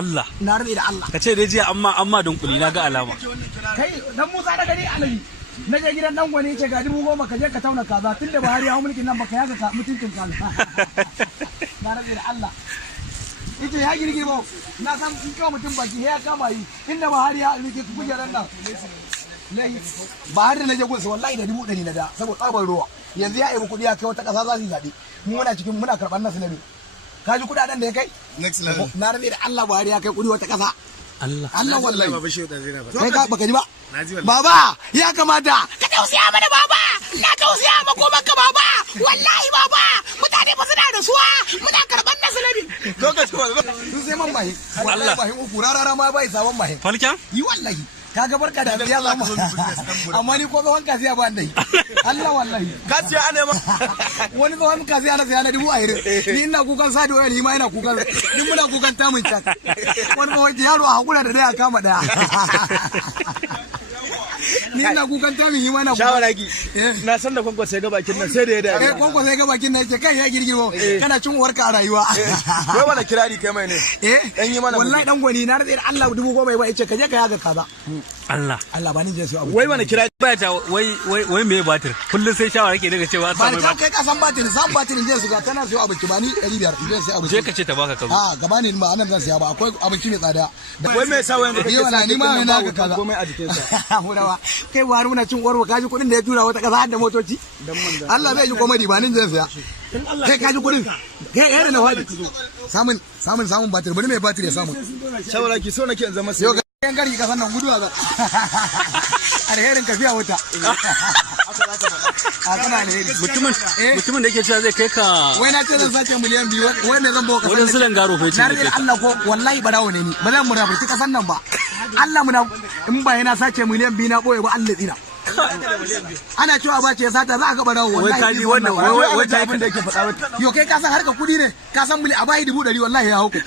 Allah na rabe da Allah ka ce dai jiya amma dunkuli na ga alama kai dan Musa da gari alabi na je gidan dan gwani ce ga 10,000 ka je ka tauna kaza tunda Buhari ya hawo mulkin nan baka yaga mutuncin kaza na rabe da Allah ita ya girgirbo na san in kawo mutum baki ya kama yi inda Buhari ya rike kujeran nan Buhari da naje gunsa wallahi da 100 na da saboda tsabar ruwa yanzu ya yi kuɗi ya kai wata ƙasa za su zaɓe mu muna cikin muna karɓar nasu ne ka ji kuɗaɗen da ya kai next level na rabe da Allah Buhari ya kai kuɗi wata ƙasa Allah wallahi kai ka baka ji ba baba ya kamata ka tausaya mana baba na tausaya makomanka baba wallahi baba mutane ba suna da suwa muna karɓar nasu ne sun sai man mahi wallahi mahi uku rarara ma bai sabon mahi falken yi wallahi kaga barka da ya zama amma ni ko tsohon kasiya ba dai Allah wallahi kasiya ana ma wani tsohon kasiya na saya na 20,000 ni ina kukan sadi wayar ni ma ina kukan ni muna kukan tamun can wani tsohon yaro a hakura da daya kama daya ni ina kukan tamin yi mana shawara ki na san da kwankwa sai ga bakin nan sai da ya da kwankwa sai ga bakin nan ce kai ya girgirmo kana cin warka a rayuwa wai wala kirari kai mai ne dan yi mana wallahi dan gwani na rantsa Allah 10,000 ba yace ka je ka yaga kaza Allah ba ni je su abu wai wani kirari ba ta wai me batir kullun sai shawara ke daga cewa ba ta kai kasan batir san batir je su ga tana su abinci ba ni 500 je sai abinci je ka ce ta baka kazo a gaba ne ma anan zan siya ba akwai abinci mai tsada wai me yasa wanda kake sa ni ma na ga kaza komai a jikin sa murawa kai wari muna cin warwa kaji kudin da ya tura wata kasa har da motoci Allah zai ji komai ba nin zan siya kai kaji kudin kai yare na wadi samun batir bari mai batir ya samu shawara ki so nake in zama sai yan gari kasan nan gudu a za alherin ka fiya wuta a kana alheri mutumin da yake cewa zai kai ka wai na ce zan sace miliyan 2 wai ne zan bawa kasan wajen silan garo fa na rike Allah ko wallahi barawo ne ni ba zan muraburci kasan nan ba Allah muna in ba yana sace miliyan 2 na boye ba Allah tsina ana cewa ba ce sata za a ga barawo wallahi kaji wannan wai abin da yake faɗa yo kai ka san harka kudi ne ka san a bayi 100 wallahi ya hauku